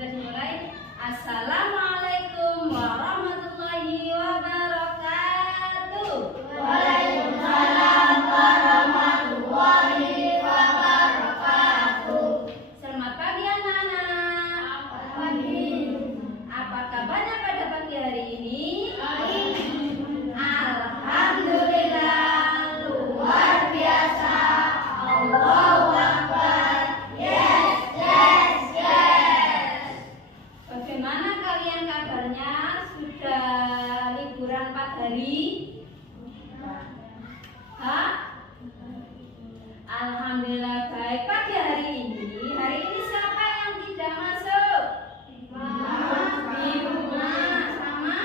sudah dimulai. Assalamualaikum warahmatullahi wabarakatuh. Waalaikumsalam warahmatullahi wabarakatuh. Selamat pagi anak-anak. Pagi. Apa kabarnya pada pagi hari ini? Baik. Alhamdulillah, Luar biasa. Allahu Akbar. Yes, yes, yes. Bagaimana kalian kabarnya? Sudah liburan 4 hari? Hah? Alhamdulillah baik. Pagi hari ini siapa yang tidak masuk? Ibu Ma sama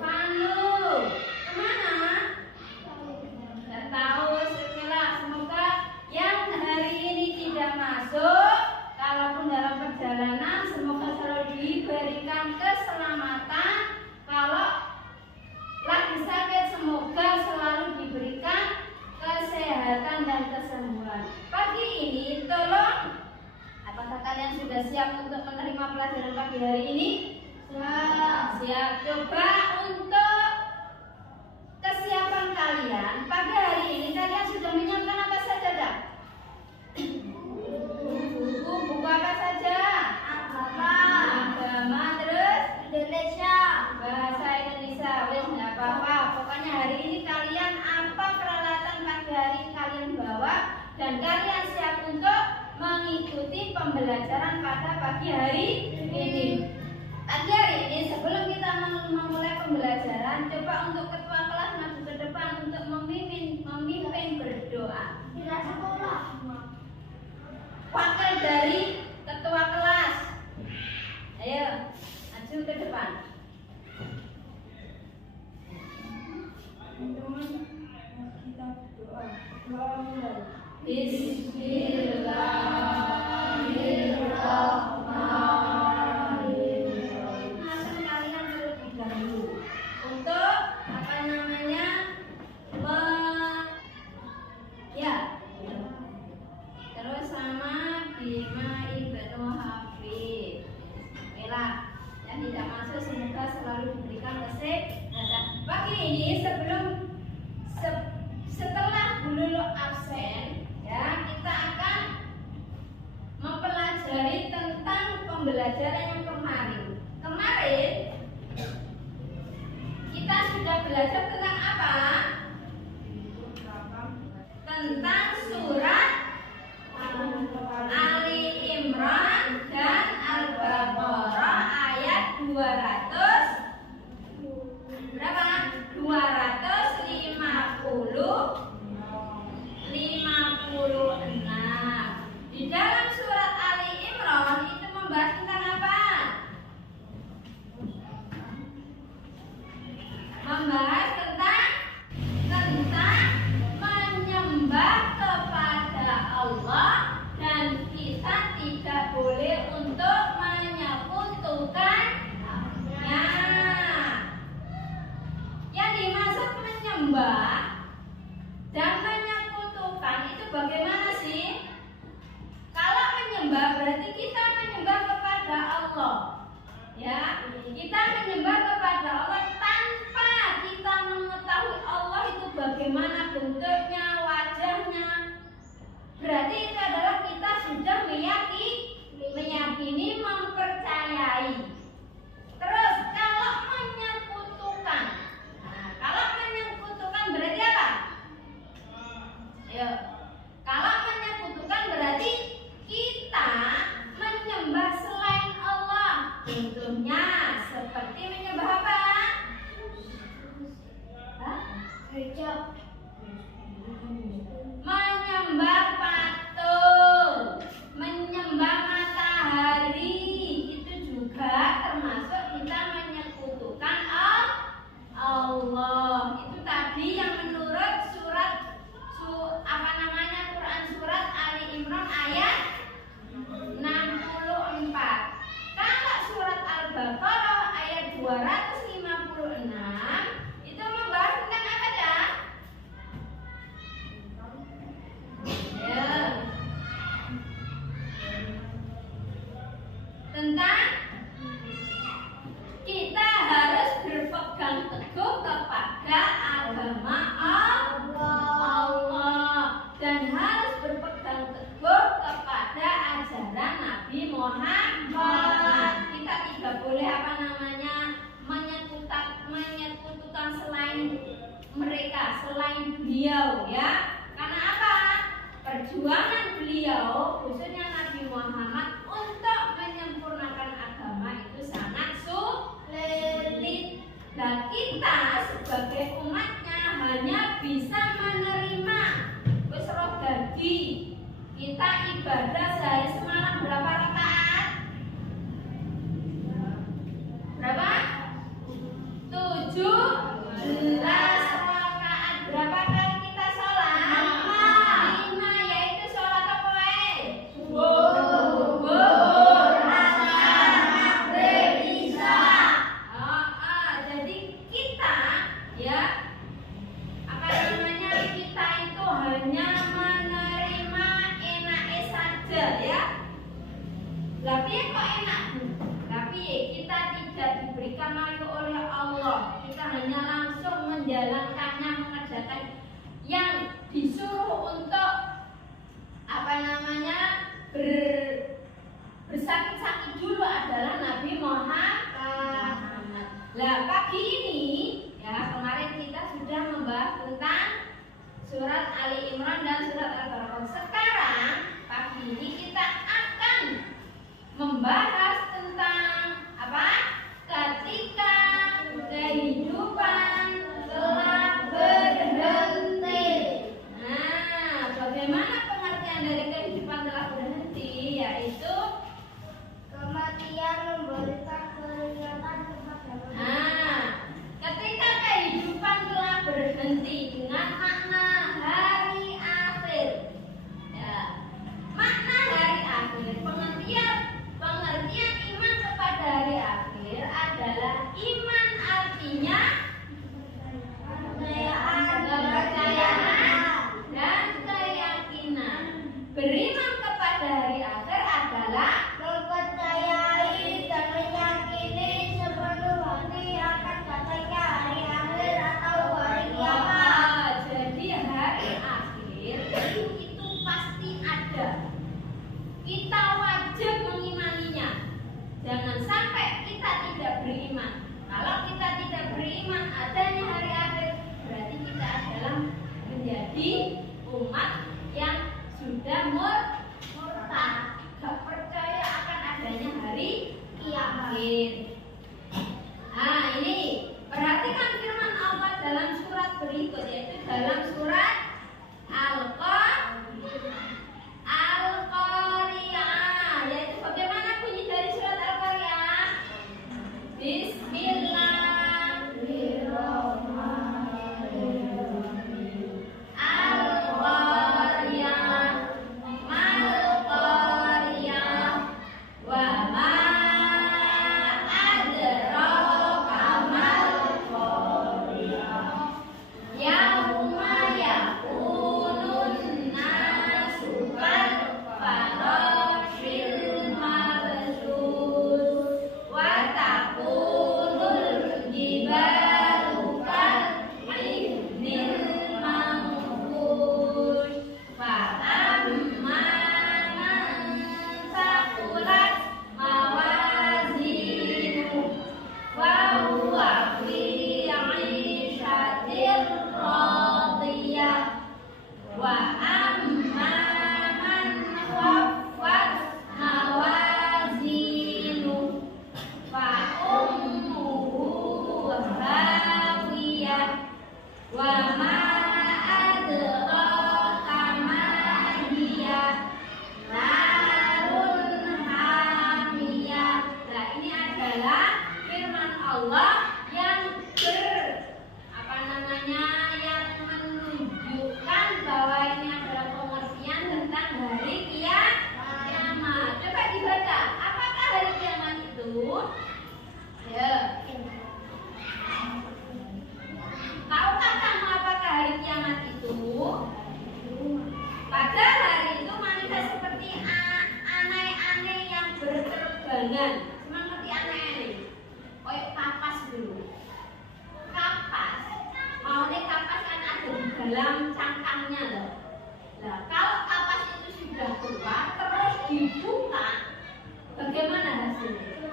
Fanu. Kemana? Tidak tahu. Sekilas semoga yang hari ini tidak masuk, kalaupun dalam perjalanan semoga selalu diberikan keselamatan. Kalau lagi sakit semoga selalu diberikan kesehatan dan kesembuhan. Pagi ini tolong, apakah kalian sudah siap untuk menerima pelajaran pagi hari ini? Siap. Coba untuk kesiapan kalian pagi hari ini, kalian sudah menyiapkan apa saja dah? Buku apa saja? Agama, terus Indonesia. bahasa Indonesia. Wes nggak apa-apa. Pokoknya hari ini kalian apa peralatan pagi hari kalian bawa dan kalian siap untuk mengikuti pembelajaran pada pagi hari ini. Pagi hari ini sebelum kita memulai pembelajaran, coba untuk ketua kelas maju ke depan untuk memimpin berdoa. Tidak sekolah. Wakil dari ketua kelas. Ayo, maju ke depan. Kita doa. Bismillahirrahmanirrahim. Langsung kalian terlebih dahulu untuk apa namanya terus sama Bima Ibnu Hafid. Oke lah, yang tidak masuk semoga selalu diberikan kesehatan. Pagi ini setelah dulu absen, ya kita akan mempelajari tentang pembelajaran yang kemarin. Kemarin kita sudah belajar tentang apa? Tentang surat Ali Imran dan Al-Baqarah ayat 200 berapa? 256. Di dalam surat Ali Imran itu membahas tentang apa? Membahas tentang menyembah kepada Allah dan kita tidak boleh untuk menyekutukannya. Yang dimaksud menyembah dan menyekutukan itu bagaimana sih? Kalau menyembah berarti kita menyembah kepada Allah. Ya, kita menyembah kepada Allah tanpa kita mengetahui Allah itu bagaimana bentuknya, wajahnya. Berarti itu adalah kita sudah meyakini, mempercayai. Terus kalau menyekutukan, kalau menyekutukan berarti apa? Ayo, kalau menyekutukan berarti kita menyembah selain Allah. Contohnya seperti menyembah apa? Gereja. Menyembah patung, menyembah matahari, itu juga termasuk kita menyekutukan Allah. Itu tadi yang menurut Quran surat Ali Imran ayat 64. Kalau surat Al-Baqarah ayat 256 itu membahas tentang apa dah? Ya. rakaat. Berapa kali kita sholat? 5, yaitu sholat apa wae? Zuhur, asar, maghrib, isya. Jadi kita ya kita itu hanya menerima enake saja ya. Tapi kok enak? Tapi kita tidak diberikan mayu oleh Allah. Kita hanya langsung menjalankannya, mengerjakan yang disuruh untuk bersakit-sakit dulu adalah Nabi Muhammad. Lah pagi ini ya, kemarin kita sudah membahas tentang surat Ali Imran dan surat Al-Baqarah. Sekarang pagi ini kita akan membahas tentang apa? Ketika kehidupan telah berhenti. Nah, bagaimana pengertian dari kehidupan telah berhenti? Yaitu Kematian memberikan peringatan kepada Nah, ketika kehidupan telah berhenti dengan makna hari akhir. Ya, makna hari akhir, pengertian iman kepada hari akhir adalah iman artinya kepercayaan dan keyakinan. Beriman kepada hari akhir adalah mempercayai dan meyakini sepenuh hati akan datangnya hari akhir atau hari kiamat. Jadi hari akhir itu pasti ada. Kita wajib mengimaninya. Jangan sampai kita tidak beriman. Kalau kita tidak beriman adanya hari akhir, berarti kita adalah menjadi umat yang sudah murtad, gak percaya akan adanya hari akhir. Nah, ini perhatikan firman Allah dalam surat berikut, yaitu dalam surat Al-Qari'ah. Yaitu bagaimana bunyi dari surat Al-Qari'ah? Bismillahirrahmanirrahim. Al-Qari'ah, mal-Qari'ah, wa ma adraka mal-Qari'ah. Yauma yakunun nasu kal farashil mabthus wa takunul jibalu kal ihnil manfush fa amma man thaqulat mawazinuhu wa huwa fi 'ishatin radiyah wa amma man khaffat mawazinuhu fa ummuhu hawiyah wa ma adraka ma hiya narun hamiyah. Nah, ini adalah firman Allah yang yang menunjukkan bahwa ini adalah pengertian tentang hari kiamat. Coba dibaca, apakah hari kiamat itu? Ya. Tahukah kamu apakah hari kiamat itu? Pada hari itu manusia seperti aneh-aneh yang berterbangan. Seperti aneh-aneh. Kayak kapas dulu. Kapas. Maunya kapas kan ada di dalam cangkangnya loh. Nah, kalau kapas itu sudah keluar terus dibuka, bagaimana hasilnya?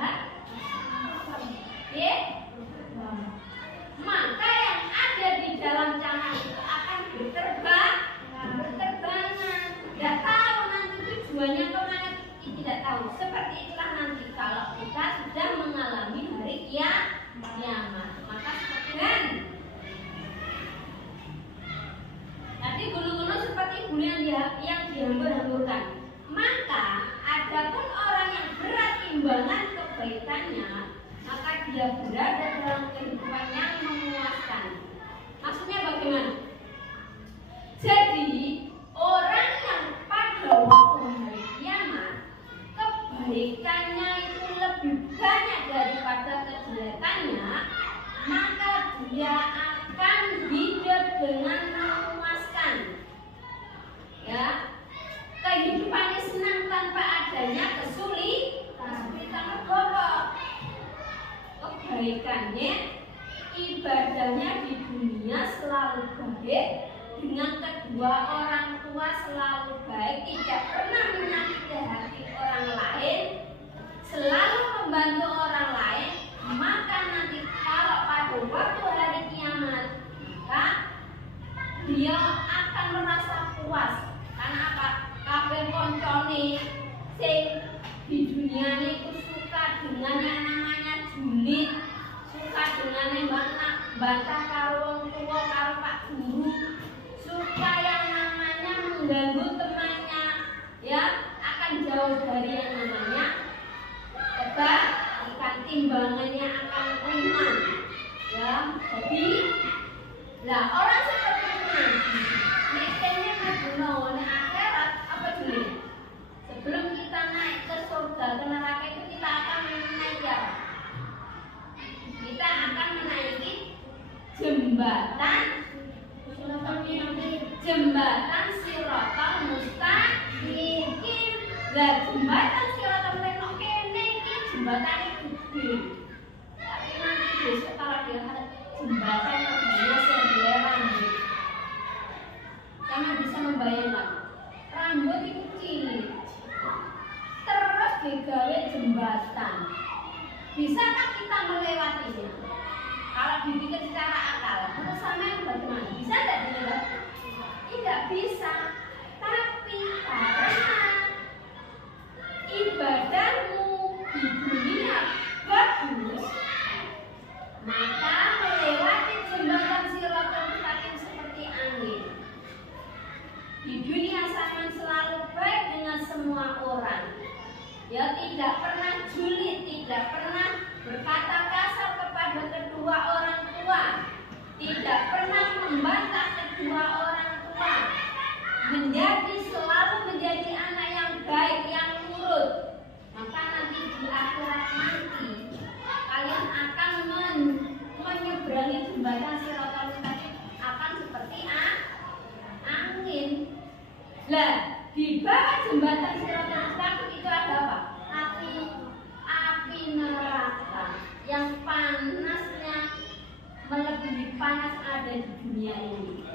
Hah? Ya? Maka yang ada di dalam cangkang itu akan berterbangan. Tidak tahu nanti tujuannya kemana, kita tidak tahu. Seperti itulah nanti kalau kita sudah mengalami hari kiamat. Maka seperti tadi gulu-gulu seperti bulu yang dihambur-hamburkan. Maka adapun orang yang berat timbangan kebaikannya, maka dia berada dalam kehidupan yang memuaskan. Maksudnya bagaimana? Jadi orang yang pada waktu hari kiamat kebaikannya itu lebih banyak daripada kejelekannya, maka dia akan hidup dengan memuaskan. Ya, kehidupannya senang tanpa adanya kesulitan pokok. Kebaikannya, ibadahnya di dunia selalu baik, dengan kedua orang tua selalu baik, tidak pernah menyakiti hati orang lain, selalu membantu orang lain. Maka nanti kalau pada waktu hari kiamat, maka dia akan merasa puas. Karena apa? Kabeh koncone sing di dunia itu suka dengan yang namanya julid, suka dengan yang bantah karo wong tua, karo Pak Guru, suka yang namanya mengganggu temannya, ya akan jauh dari yang namanya kebaikan, timbangannya akan ringan, ya. Jadi, lah orang seperti itu nanti, neknya berguna nek akhirat apa jenis? Sebelum kita naik ke surga ke neraka itu kita akan menaiki apa? Kita akan menaiki jembatan Shiratal Mustaqim. Lah jembatan Shiratal Mustaqim kene iki jembatan gede. Tapi nanti besok kalau dilihat jembatan yang sebelah rambut, karena bisa membayangkan rambut itu cilik, terus digawe jembatan. Bisakah kita melewatinya? Kalau dipikir secara akal, menurut sampean bagaimana? Bisa tidak dilewati? Tidak bisa. Tapi karena ibadahmu di dunia bagus, maka melewati jembatan Shiratal Mustaqim seperti angin. Di dunia sampean selalu baik dengan semua orang. Ya, tidak pernah julid, tidak pernah berkata kasar kepada kedua orang tua, tidak pernah membantah kedua orang tua, selalu menjadi anak yang baik, yang nurut. Maka nanti di akhirat nanti kalian akan menyeberangi jembatan Shiratal Mustaqim akan seperti angin. Lah, di bawah jembatan Shiratal Mustaqim itu ada apa? Api neraka yang panasnya melebihi panas ada di dunia ini.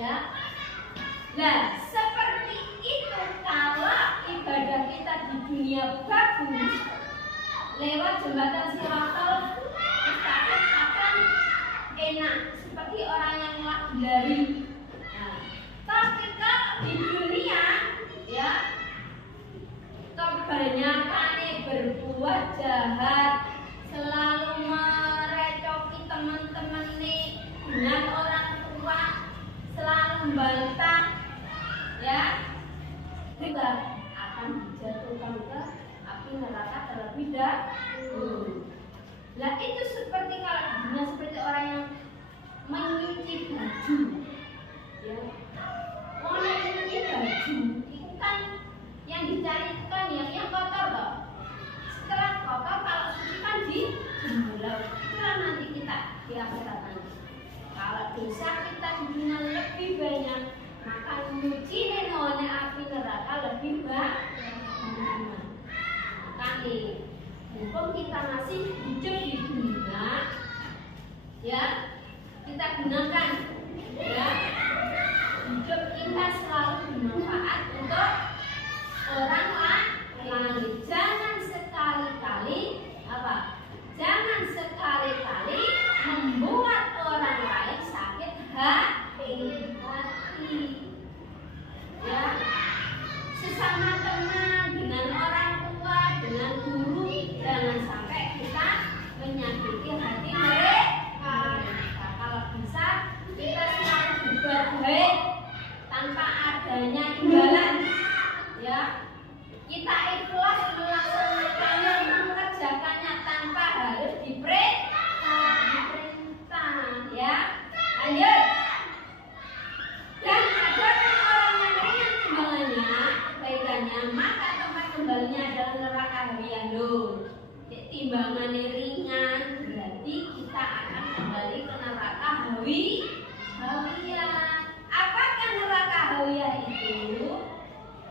Ya. Nah, seperti itu kalau ibadah kita di dunia bagus, lewat jembatan Shiratal Mustaqim akan enak seperti orang yang lari. Nah, tapi kalau di dunia, ya, kebanyakan berbuat jahat, selalu merecoki teman-teman nih dengan orang tua, selalu membantah, ya, juga akan dijatuhkan ke api neraka terlebih dahulu. Nah, itu seperti kalau di dunia seperti orang yang menyuci baju, ya. Orang yang menyuci baju itu kan yang dicari itu kan yang kotor toh. Setelah kotor kalau suci kan dijemur. Itulah nanti kita di akhirat nanti. Kalau dosa kita di dunia lebih banyak, maka nyuci nenone api neraka lebih banyak. Makanya mumpung kita masih hidup di dunia, ya kita gunakan, ya hidup kita selalu bermanfaat untuk orang lain. Jangan sekali-kali apa? Jangan sekali-kali membuat orang lain sakit hati. Ya, sesama teman, dengan orang tua, dengan guru, jangan sampai kita menyakiti hati mereka. Nah, kalau bisa kita selalu berbuat baik tanpa adanya imbalan. Ya, kita ikhlas melaksanakan timbangannya ringan, berarti kita akan kembali ke neraka hawiyah. Apakah neraka hawiyah itu?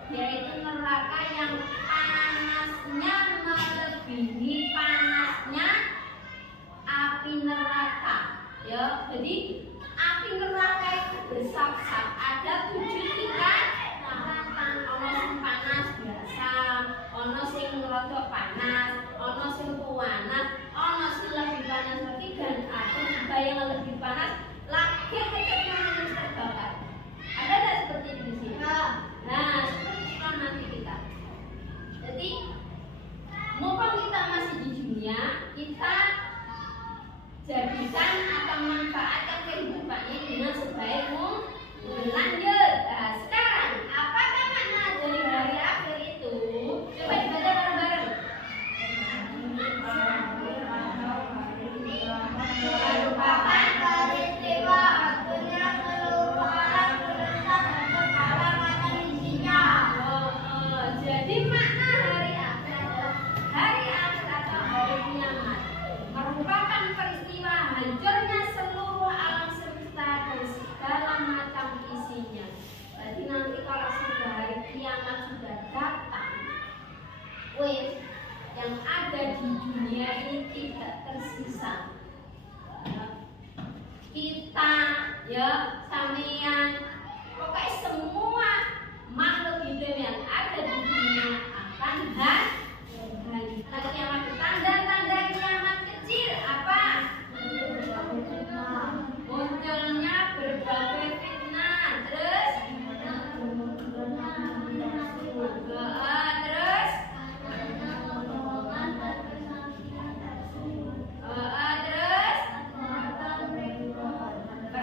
Yaitu neraka yang panasnya melebihi panasnya api neraka. Ya, jadi api neraka itu bersab-sab, ada 7 tingkatan. Ono sing panas biasa, ono sing rodok panas, ono sing panas, ono sing lebih panas lagi, dan ada juga yang lebih panas lagi kecepatan terbakar. Ada tidak seperti itu di sini? Nah, seperti itu nanti kita. Jadi, mumpung kita masih di dunia, kita jadikan atau manfaatkan kehidupannya dengan sebaik mungkin. Nah, sekarang apakah makna dari hari akhir itu? Coba dibaca bareng-bareng. Merupakan peristiwa akhirnya seluruh alam semesta dan segala macam isinya. Jadi makna hari akhir adalah hari akhir atau hari kiamat. Merupakan peristiwa hancurnya seluruh alam semesta dan segala macam isinya. Jadi nanti kalau sudah hari kiamat sudah datang, yang ada di dunia ini tidak tersisa. Kita, ya, sampeyan, pokoknya semua makhluk hidup yang ada di dunia akan hancur. Kiamat, tanda-tanda kiamat kecil apa? Munculnya berbagai fitnah, terus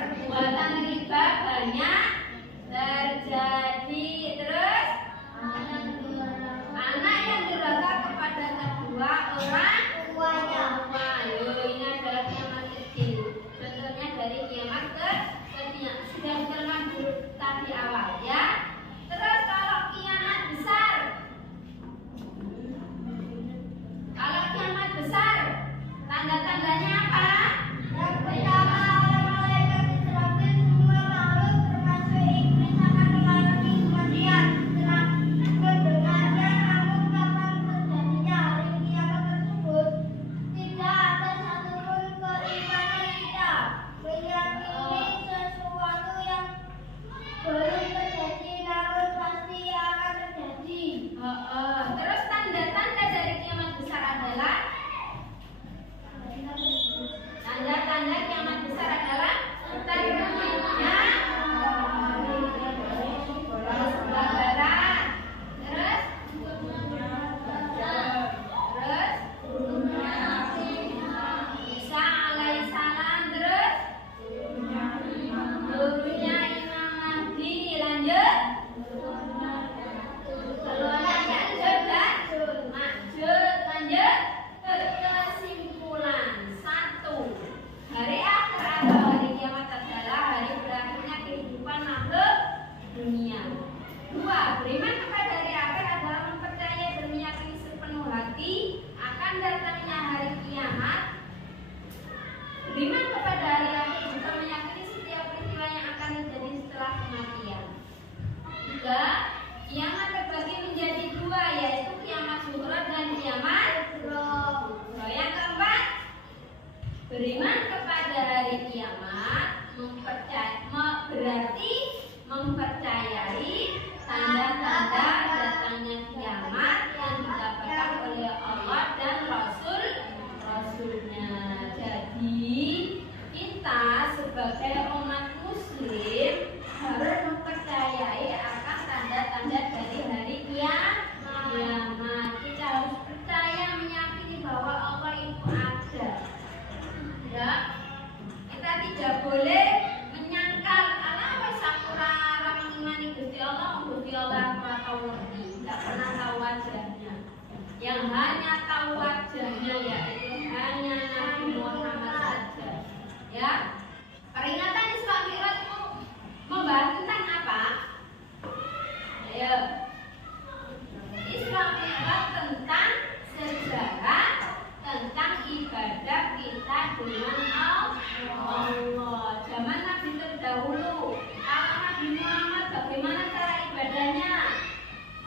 perbuatan riba banyak terjadi, terus anak yang durhaka kepada kedua orang Tuanya. tua. Ini adalah kiamat kecil. Contohnya dari kiamat kecil sudah termasuk tadi awal, ya. Terus kalau kiamat besar, tanda-tandanya apa? Yang pertama, malaikat Israfil semua makhluk termasuk iblis akan mengalami kematian. Setelah mendengarnya, namun kapan terjadinya hari kiamat tersebut, tidak ada satupun keimanan kita meyakini sesuatu yang belum terjadi, namun pasti akan terjadi. Terus tanda-tanda dari kiamat besar adalah tanda-tanda kiamat besar adalah terbitnya barat, terus Isa alaihissalam, terus turunnya Imam Mahdi, lanjut kesimpulan 1. Hari akhir atau hari kiamat adalah hari berakhirnya kehidupan makhluk dunia. 2. Beriman kepada hari akhir adalah mempercayai dan meyakini sepenuh hati akan datangnya hari kiamat. Beriman kepada hari akhir juga meyakini setiap peristiwa yang akan terjadi setelah kematian. 3. Kiamat terbagi menjadi 2, yaitu kiamat sughra dan kiamat kubra. Yang keempat, beriman kepada hari kiamat berarti mempercayai tanda-tanda datangnya kiamat yang didapatkan oleh Allah dan Rasul-Rasulnya. Jadi kita sebagai umat Muslim harus mempercayai akan tanda-tanda dari hari kiamat. Kita harus percaya, meyakini bahwa Allah itu ada. Ya, kita tidak boleh menyangkal ala sakura orang mengimani Gusti Allah tahu ngerti, tidak pernah tahu wajahnya. Yang hanya tahu wajahnya yaitu hanya Nabi Muhammad saja. Ya, peringatan Isra Mi'raj itu membahas tentang apa? Ayo. Isra Mi'raj tentang sejarah, tentang dengan Allah. Zaman Nabi terdahulu, kalau Nabi Muhammad bagaimana cara ibadahnya?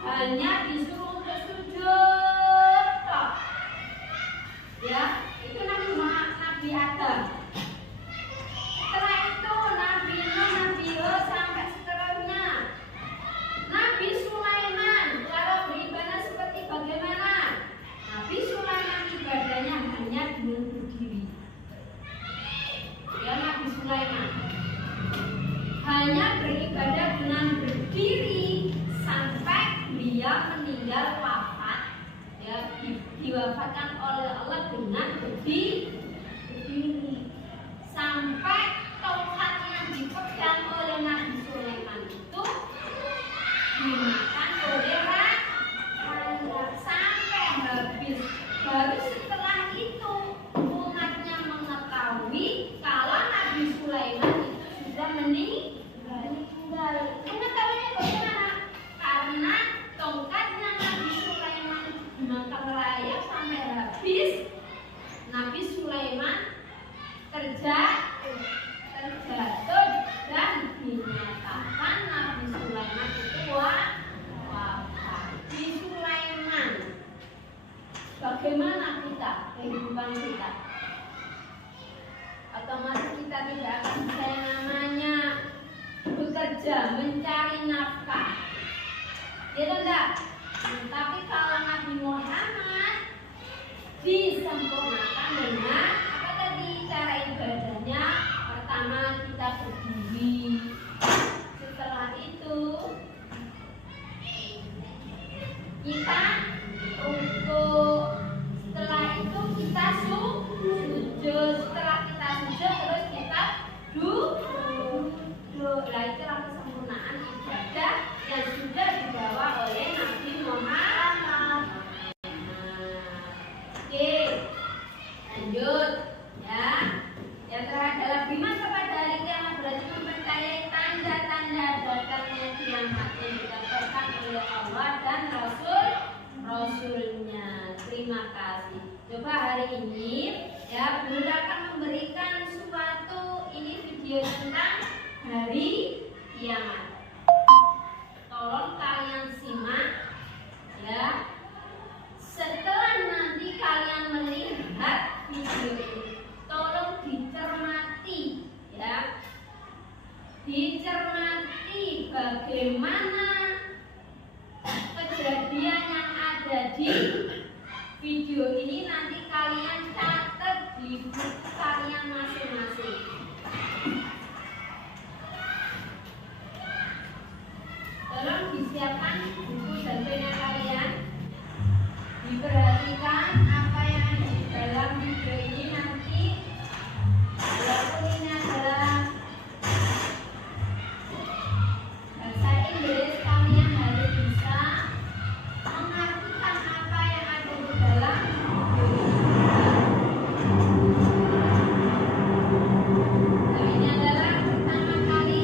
Hanya disuruh untuk sujud toh. Ya, itu Nabi Muhammad, Nabi Adam. Setelah itu Nabi Nuh, Nabi Hud sampai seterusnya. Nabi Sulaiman kalau beribadah seperti bagaimana? Nabi Sulaiman ibadahnya hanya dengan berdiri. Ya, Nabi Sulaiman hanya beribadah dengan berdiri sampai beliau meninggal wafat. Ya, diwafatkan oleh Allah dengan berdiri. Sampai tongkat yang dipegang oleh Nabi Sulaiman itu dimakan oleh raja sampai habis. Baru setelah itu umatnya mengetahui kalau Nabi Sulaiman itu sudah meninggal. Mengetahuinya bagaimana? Karena tongkatnya Nabi Sulaiman dimakan raya sampai habis. Nabi Sulaiman terjatuh dan dinyatakan Nabi Sulaiman itu wafat. Nabi Sulaiman, bagaimana kita kehidupan kita? Otomatis kita tidak akan bisa yang namanya bekerja mencari nafkah, ya enggak? Tapi kalau Nabi Muhammad disempurnakan dengan apa tadi cara ibadahnya? Pertama kita berdiri, setelah itu kita rukuk, setelah itu kita sujud, setelah kita sujud terus kita duduk. Lah itulah kesempurnaan ibadah yang sudah dibawa oleh Nabi Muhammad. Oke, lanjut ya. Yang terakhir adalah beriman kepada hari kiamat, berarti mempercayai tanda-tanda datangnya kiamat yang dikatakan oleh Allah dan Rasulnya. Terima kasih. Coba hari ini ya, Bunda akan memberikan suatu video tentang hari kiamat. Tolong kalian simak ya. Setelah nanti kalian melihat video ini, tolong dicermati ya. Dicermati bagaimana kejadian yang ada di video ini, nanti kalian catat di buku kalian masing-masing. Tolong disiapkan buku dan pena kalian. Diperhatikan apa yang ada di dalam video ini nanti. Walaupun ini adalah bahasa Inggris, kalian harus bisa mengartikan apa yang ada di dalam video ini. Nah, ini adalah pertama kali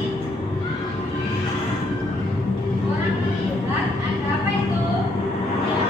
orang melihat ada apa itu? Ya.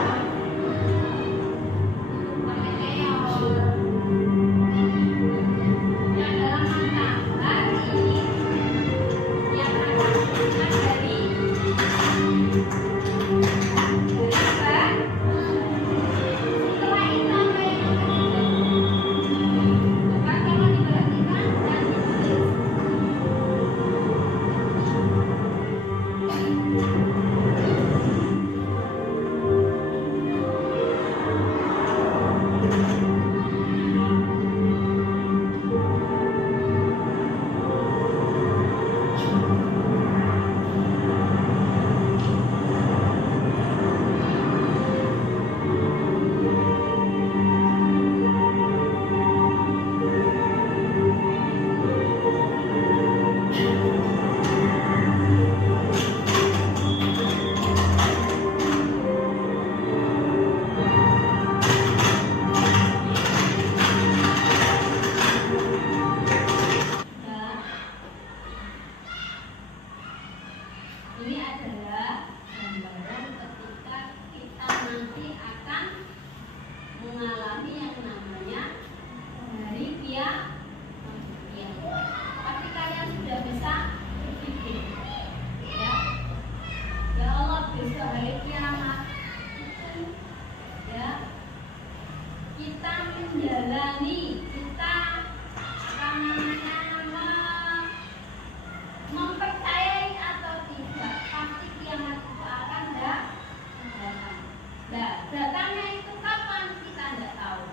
kita menjalani, kita mempercayai atau tidak, pasti kiamat itu akan datang. Nah, datangnya itu kapan kita tidak tahu.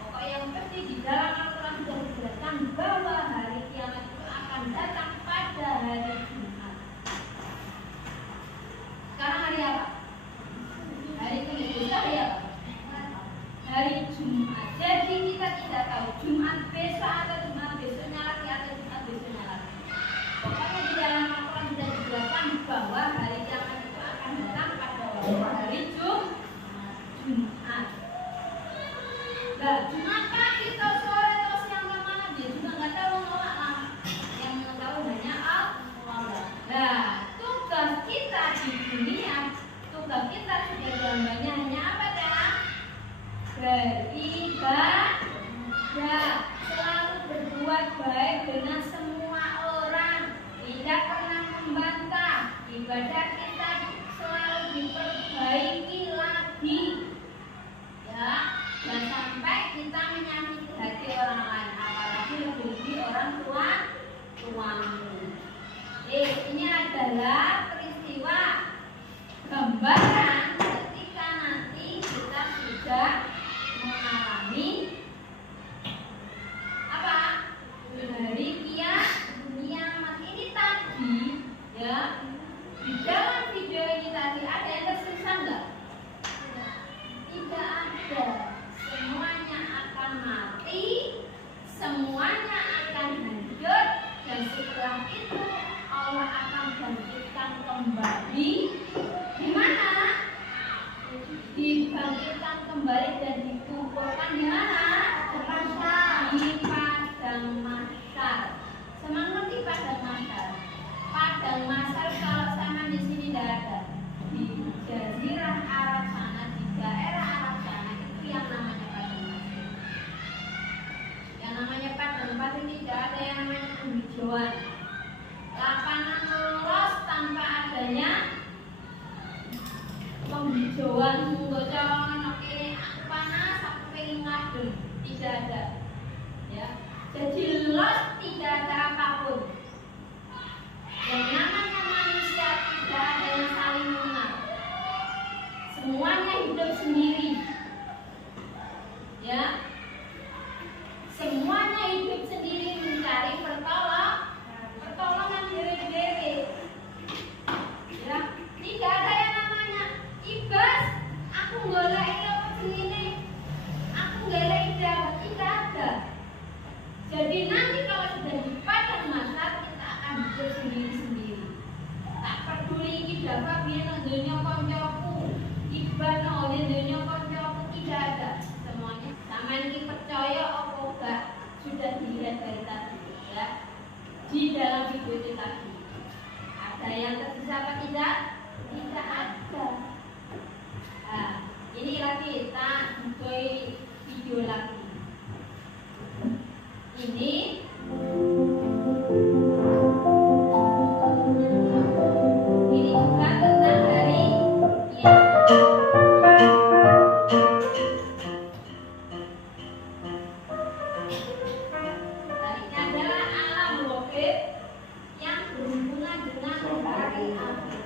Pokok yang pasti di dalam Al-Quran sudah dijelaskan bahwa hari kiamat itu akan datang pada hari Jumat. Sekarang hari apa? Hari Kamis. Besok hari apa? Hari Jumat. Jadi kita tidak tahu Jumat besok atau Jumat besoknya lagi atau Jumat besoknya lagi. Pokoknya di dalam Al-Quran sudah dijelaskan bahwa hari kiamat itu akan datang pada hari Jumat. Nah, Jumat pagi atau sore atau siang yang mana dia juga nggak tahu, nolak lah. Yang tahu hanya Allah. Nah, tugas kita di dunia, tugas kita sebagai hambanya hanya apa dah? Beribadah, selalu berbuat baik dengan semua orang, tidak pernah membantah. Ibadah kita selalu diperbaiki lagi, ya. Dan sampai kita menyakiti hati orang lain, apalagi lebih orang tuamu. Ini adalah peristiwa gambaran ketika nanti kita sudah mengalami apa? Hari kiamat ini tadi, ya. Di dalam video ini tadi ada yang tersisa enggak? Tidak ada. Semuanya akan mati, semuanya akan hancur, dan setelah itu Allah akan bangkitkan kembali. Di mana? Dibangkitkan kembali dan dikumpulkan di mana? Di padang mahsyar. Semang ngerti padang mahsyar? Padang mahsyar kalau sama di sini tidak ada. Di Jazirah Arab sana, di daerah Arab sana itu yang namanya padang mahsyar. Yang namanya padang mahsyar tidak ada yang namanya penghijauan. Lapangan luas tanpa adanya penghijauan. Nggocoan oke aku panas, aku pengen ngadem, tidak ada. Ya. Jadi luas, tidak ada apapun. Yang namanya manusia tidak ada yang saling mengenal. Semuanya hidup sendiri. Ya. Semuanya hidup sendiri mencari pertolongan dewe-dewe. Ya, tidak ada yang namanya ibas. Aku golek apa begini. Aku golek dapat, tidak ada. Jadi nanti kalau sudah di padang mahsyar kita akan hidup sendiri-sendiri. Tak peduli iki dapat biyen dunya koncoku, ibas nang dunya koncoku, tidak ada. Semuanya sampean iki percaya apa enggak sudah dilihat dari tadi, ya. Di dalam video itu tadi ada yang tersisa apa tidak? Tidak ada. Nah, ini lagi kita enjoy video lagi. Ini juga tentang hari kiamat. Tadinya adalah alam goib yang berhubungan dengan hari akhir.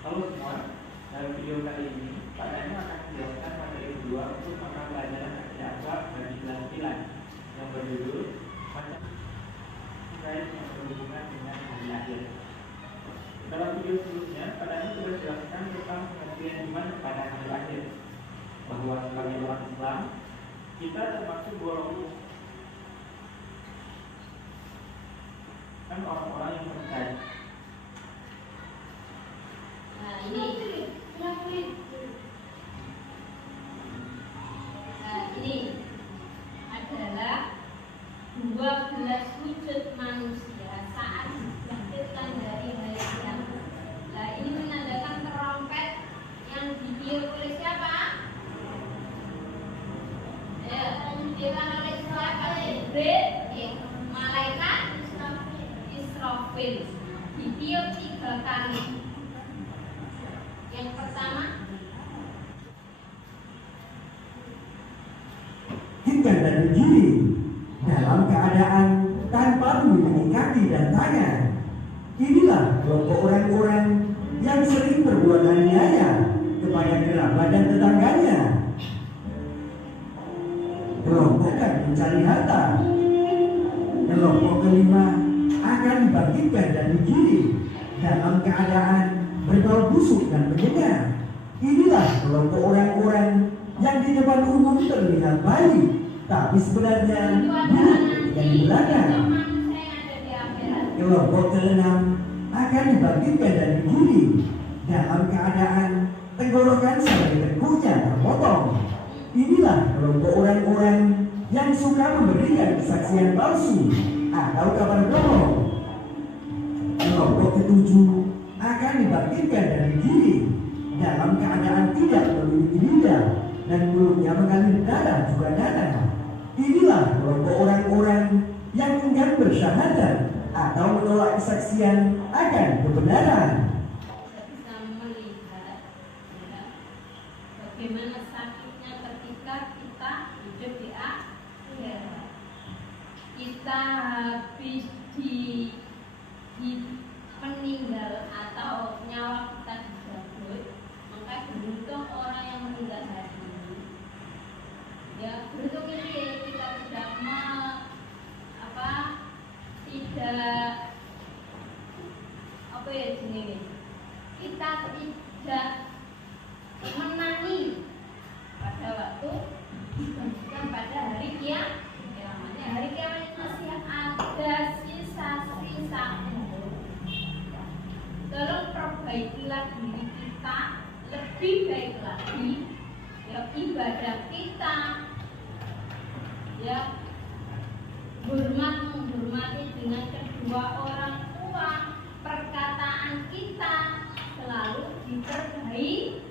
Halo semua, dalam video kali ini Pak Danu akan menjelaskan materi kedua untuk mata pelajaran akidah akhlak bagi kelas 9 yang berjudul macam terkait yang berhubungan dengan hari akhir. Dalam video sebelumnya, Pak Danu sudah menjelaskan tentang pengertian iman kepada hari akhir, bahwa sebagai orang Islam kita termasuk golongan kan orang-orang yang percaya. Nah, ini adalah 12 wujud manusia saat dibangkitkan dari hari kiamat. Nah, ini menandakan trompet yang ditiup oleh siapa? Ya, ditiupkan oleh siapa? Malaikat Israfil. Ditiup 3 kali. Yang pertama berdiri dalam keadaan tanpa memiliki kaki dan tangan. Inilah kelompok orang-orang yang sering berbuat aniaya kepada kerabat dan tetangganya. Kelompok yang mencari harta. Kelompok kelima akan dibangkitkan dan digiring dalam keadaan berbau busuk dan menyengat. Inilah kelompok orang-orang yang di depan umum terlihat baik, tapi sebenarnya buruk dan di belakang. Kelompok keenam akan dibangkitkan dan digiring dalam keadaan tenggorokan sampai tengkuknya terpotong. Inilah kelompok orang-orang yang suka memberikan kesaksian palsu atau kabar bohong. Kelompok ketujuh akan dibangkitkan dan digiring dalam keadaan tidak memiliki lidah dan mulutnya mengalir darah juga darah. Inilah kelompok orang-orang yang enggan bersyahadat atau menolak kesaksian akan kebenaran. Bisa melihat ya, bagaimana sakitnya ketika kita hidup di akhirat. Kita habis di meninggal atau nyawa kita dicabut, maka beruntung orang yang meninggal hari ini. Ya, beruntung ini kita tidak kita tidak menangi pada waktu bukan pada hari kiamat. Hari kiamat itu masih ada sisa-sisa. Tolong perbaikilah diri kita lebih baik lagi, ya, ibadah kita, ya, menghormati dengan kedua orang tua, perkataan kita selalu diperbaiki.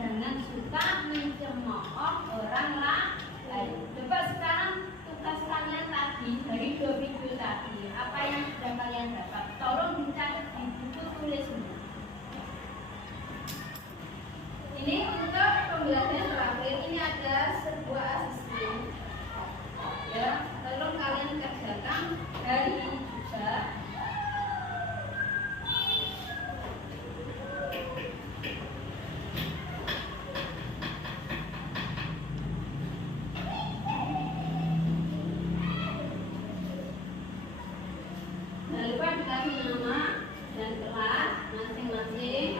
Jangan suka mencemooh orang lain. Coba sekarang tugas kalian tadi dari 2 video tadi, apa yang sudah kalian dapat? Tolong dicatat di buku tulis semua. Ini untuk pembelajaran terakhir. Ini ada sebuah asisten. Ya, tolong kalian kerjakan hari ini juga. Jangan lupa dikasih nama dan kelas masing-masing.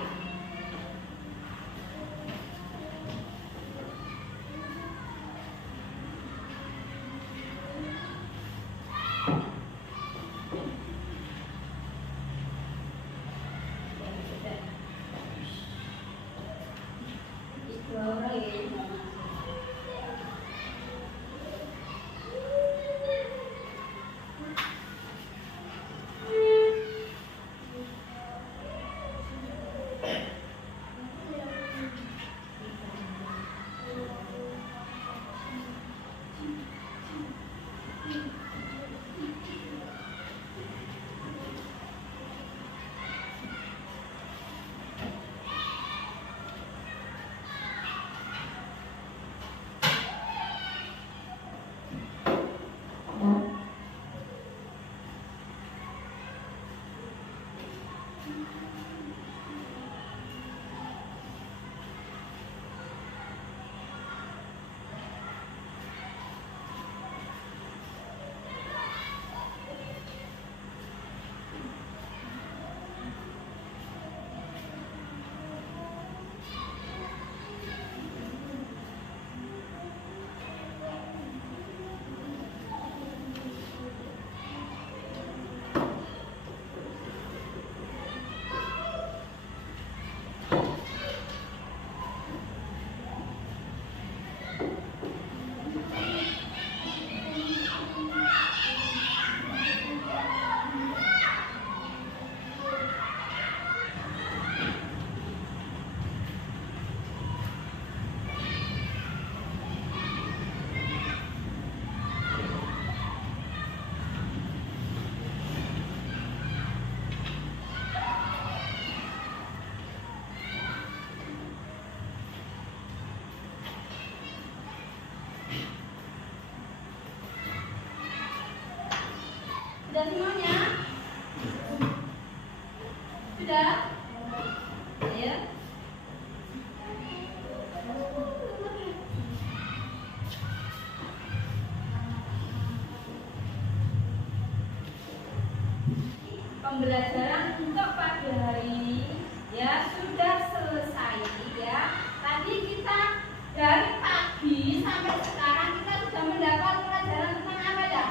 pembelajaran untuk pagi hari ini ya sudah selesai ya. Tadi kita dari pagi sampai sekarang kita sudah mendapat pelajaran tentang apa ya?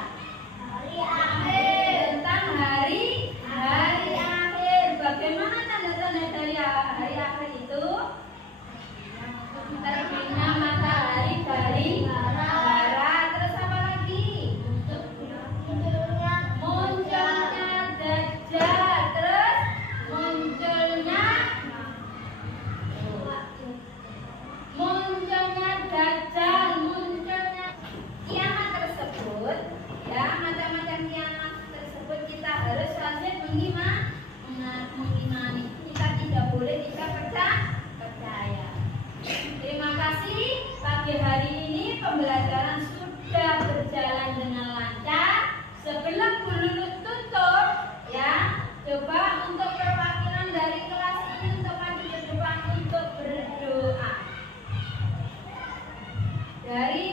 Hari akhir. Tentang hari akhir. Bagaimana tanda-tanda dari hari akhir itu? Terbitnya matahari dari barat. Terus apa lagi? Munculnya Dajjal. Terus munculnya Dajjal, munculnya kiamat tersebut ya, macam-macam kiamat tersebut kita harus wajib mengimani. Kita tidak boleh tidak percaya. Terima kasih, pagi hari ini pembelajaran sudah berjalan dengan lancar. Sebelum guru tutup ya, coba untuk perwakilan dari kelas ini untuk maju ke depan untuk berdoa. Dari